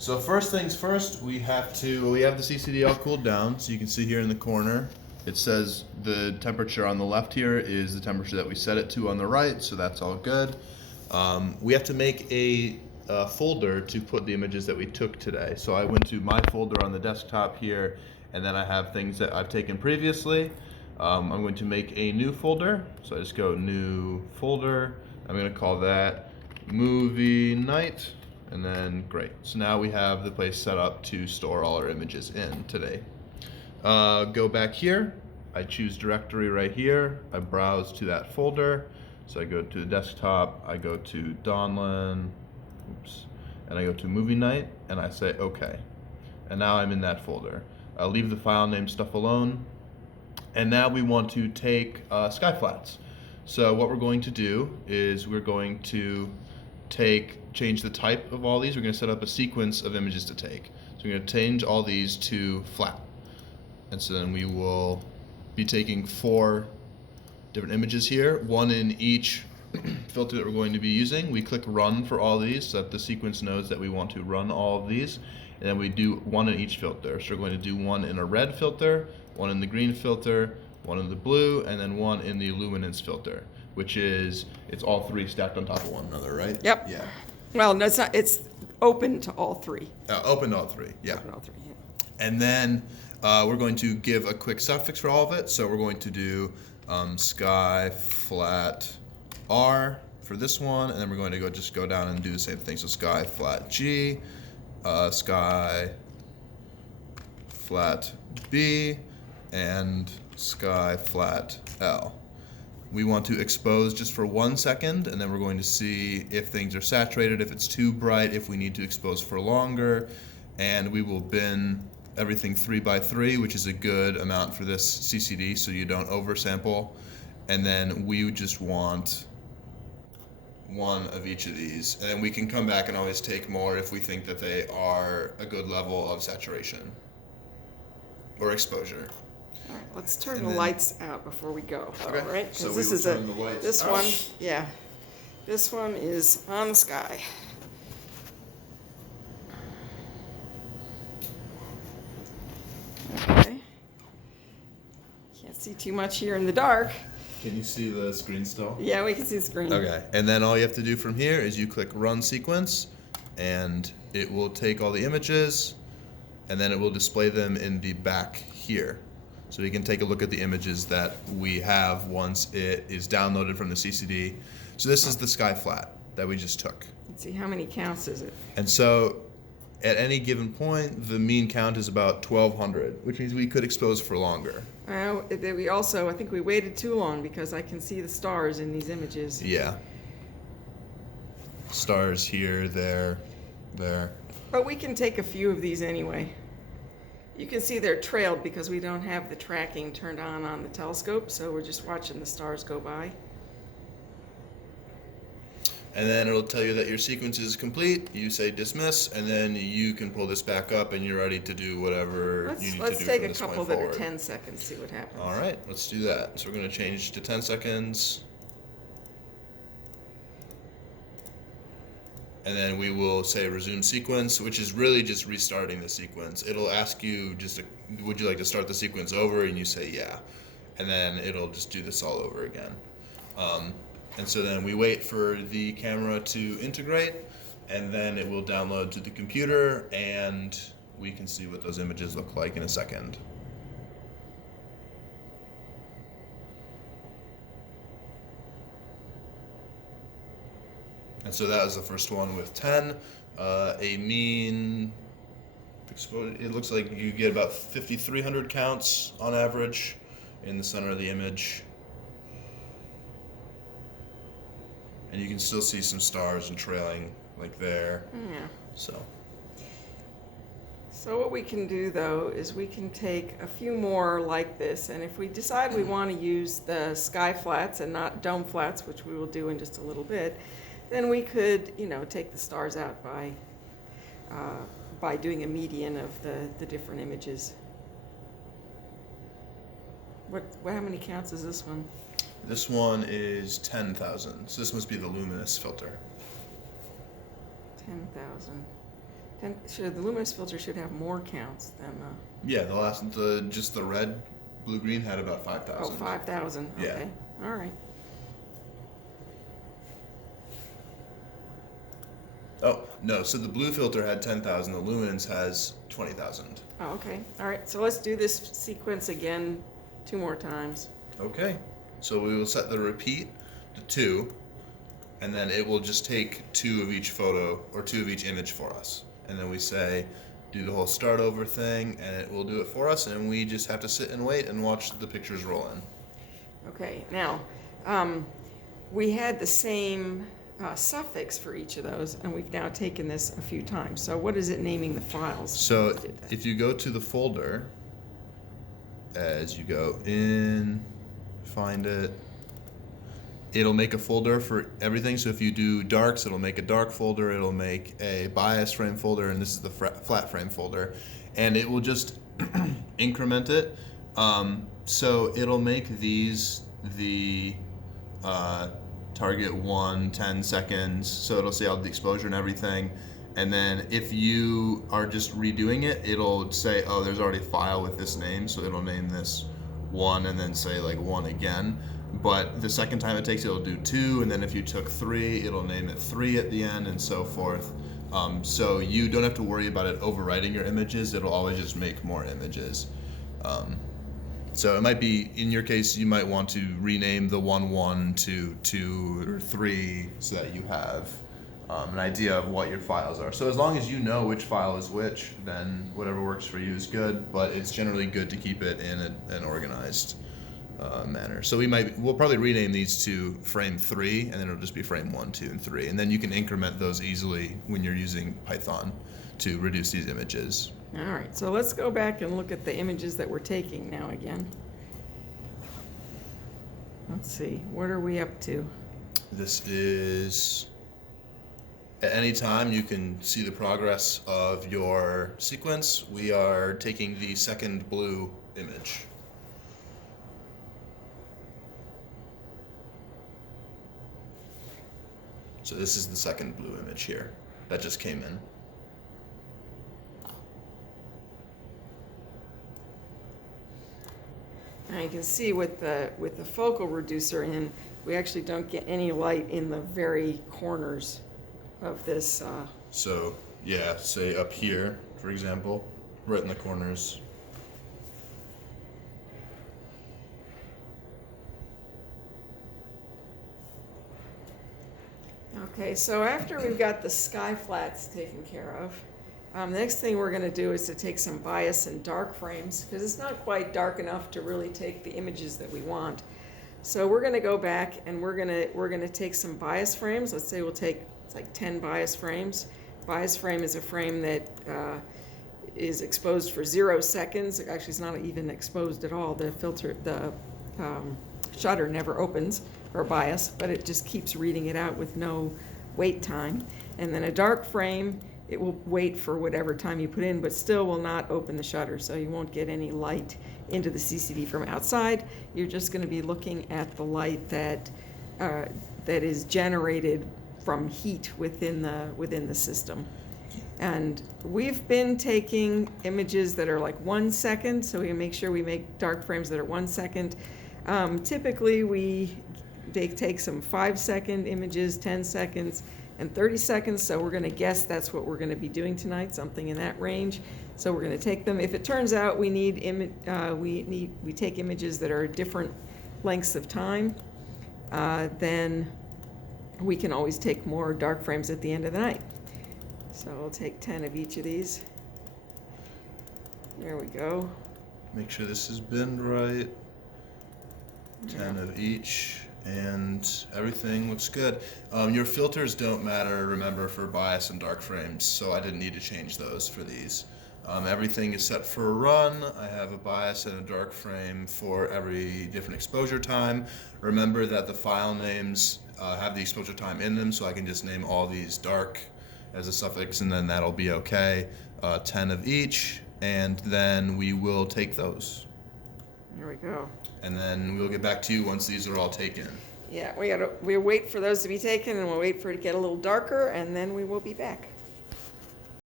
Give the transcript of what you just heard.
So first things first, we have the CCD all cooled down. So you can see here in the corner, it says the temperature on the left here is the temperature that we set it to on the right, so that's all good. We have to make a folder to put the images that we took today. So I went to my folder on the desktop here, and then I have things that I've taken previously. I'm going to make a new folder. So I just go new folder. I'm going to call that movie night. And then great. So now we have the place set up to store all our images in today. Go back here. I choose directory right here. I browse to that folder. So I go to the desktop. I go to Donlin. And I go to movie night. And I say OK. And now I'm in that folder. I'll leave the file name stuff alone. And now we want to take sky flats. So what we're going to do is we're going to change the type of all these. We're going to set up a sequence of images to take. So we're going to change all these to flat. And so then we will be taking 4 different images here, 1 in each filter that we're going to be using. We click run for all these so that the sequence knows that we want to run all of these. And then we do 1 in each filter. So we're going to do 1 in a red filter, 1 in the green filter, 1 in the blue, and then 1 in the luminance filter, which is, it's all 3 stacked on top of one another, right? Yep. Yeah. Well, no, it's not. It's open to all 3. Open to all 3, yeah. Open to all 3, yeah. And then we're going to give a quick suffix for all of it. So we're going to do sky flat R for this one, and then we're going to just go down and do the same thing. So sky flat G, sky flat B, and sky flat L. We want to expose just for 1 second, and then we're going to see if things are saturated, if it's too bright, if we need to expose for longer, and we will bin everything 3 by 3, which is a good amount for this CCD, so you don't oversample. And then we just want 1 of each of these, and then we can come back and always take more if we think that they are a good level of saturation or exposure. All right, let's turn the lights out before we go. Okay. All right, So this we will is turn the lights this out. one, yeah, this one is on the sky. Okay. Can't see too much here in the dark. Can you see the screen still? Yeah, we can see the screen. Okay, and then all you have to do from here is you click run sequence, and it will take all the images, and then it will display them in the back here. So we can take a look at the images that we have once it is downloaded from the CCD. So this is the sky flat that we just took. Let's see, how many counts is it? And so at any given point, the mean count is about 1,200, which means we could expose for longer. We also, I think we waited too long because I can see the stars in these images. Yeah. Stars here, there. But we can take a few of these anyway. You can see they're trailed because we don't have the tracking turned on the telescope, so we're just watching the stars go by. And then it'll tell you that your sequence is complete. You say dismiss, and then you can pull this back up, and you're ready to do whatever you need to do Let's take from a this couple point that are forward. 10 seconds, see what happens. All right, let's do that. So we're going to change to 10 seconds. And then we will say resume sequence, which is really just restarting the sequence. It'll ask you would you like to start the sequence over? And you say yeah. And then it'll just do this all over again. And so then we wait for the camera to integrate, and then it will download to the computer, and we can see what those images look like in a second. And so that was the first one with 10. A mean exposure, it looks like you get about 5,300 counts on average in the center of the image. And you can still see some stars and trailing like there. Yeah. So what we can do though is we can take a few more like this, and if we decide we want to use the sky flats and not dome flats, which we will do in just a little bit, then we could, take the stars out by doing a median of the different images. How many counts is this one? this one is 10,000. So this must be the luminous filter. 10,000. Then the luminous filter should have more counts than Yeah, just the red, blue, green had about 5,000. Oh, 5,000. Yeah. Okay. All right. Oh, no, so the blue filter had 10,000, the lumens has 20,000. Oh, okay. All right. So let's do this sequence again 2 more times. Okay, so we will set the repeat to 2, and then it will just take 2 of each photo, or 2 of each image for us. And then we say, do the whole start over thing, and it will do it for us, and we just have to sit and wait and watch the pictures roll in. Okay. Now, we had the same suffix for each of those, and we've now taken this a few times. So what is it naming the files? So if you go to the folder, as you go in, find it, it'll make a folder for everything. So if you do darks, it'll make a dark folder, it'll make a bias frame folder, and this is the flat frame folder, and it will just increment it. So it'll make these the target 1, 10 seconds, so it'll say all the exposure and everything. And then if you are just redoing it, it'll say, oh, there's already a file with this name, so it'll name this 1 and then say like 1 again. But the second time it takes, it'll do 2, and then if you took 3, it'll name it 3 at the end, and so forth. So you don't have to worry about it overwriting your images, it'll always just make more images. So it might be, in your case, you might want to rename the 1 to 2 or 3 so that you have an idea of what your files are. So as long as you know which file is which, then whatever works for you is good, but it's generally good to keep it in an organized manner. So we'll probably rename these to frame 3, and then it'll just be frame 1, 2, and 3. And then you can increment those easily when you're using Python to reduce these images. All right, so let's go back and look at the images that we're taking now again. Let's see, what are we up to? This is, at any time you can see the progress of your sequence. We are taking the second blue image. So this is the second blue image here that just came in. Now you can see with the focal reducer in, we actually don't get any light in the very corners of this. So yeah, say up here, for example, right in the corners. Okay, so after we've got the sky flats taken care of, the next thing we're going to do is to take some bias and dark frames, because it's not quite dark enough to really take the images that we want. So we're going to go back and we're going to take some bias frames. Let's say we'll take, it's like 10 bias frames. Bias frame is a frame that is exposed for 0 seconds. Actually, it's not even exposed at all. The shutter never opens for bias, but it just keeps reading it out with no wait time. And then a dark frame, it will wait for whatever time you put in, but still will not open the shutter, so you won't get any light into the CCD from outside. You're just going to be looking at the light that is generated from heat within the system. And we've been taking images that are like 1 second, so we make sure we make dark frames that are 1 second. Typically, they take some 5-second images, 10 seconds, and 30 seconds, so we're going to guess that's what we're going to be doing tonight, something in that range. So we're going to take them. If it turns out we take images that are different lengths of time, then we can always take more dark frames at the end of the night. So we'll take 10 of each of these. There we go. Make sure this is binned right. 10 of each, and everything looks good. Your filters don't matter, remember, for bias and dark frames, so I didn't need to change those for these. Everything is set for a run. I have a bias and a dark frame for every different exposure time. Remember that the file names have the exposure time in them, so I can just name all these dark as a suffix, and then that'll be okay. 10 of each, and then we will take those. There we go. And then we'll get back to you once these are all taken. Yeah, we'll wait for those to be taken, and we'll wait for it to get a little darker, and then we will be back.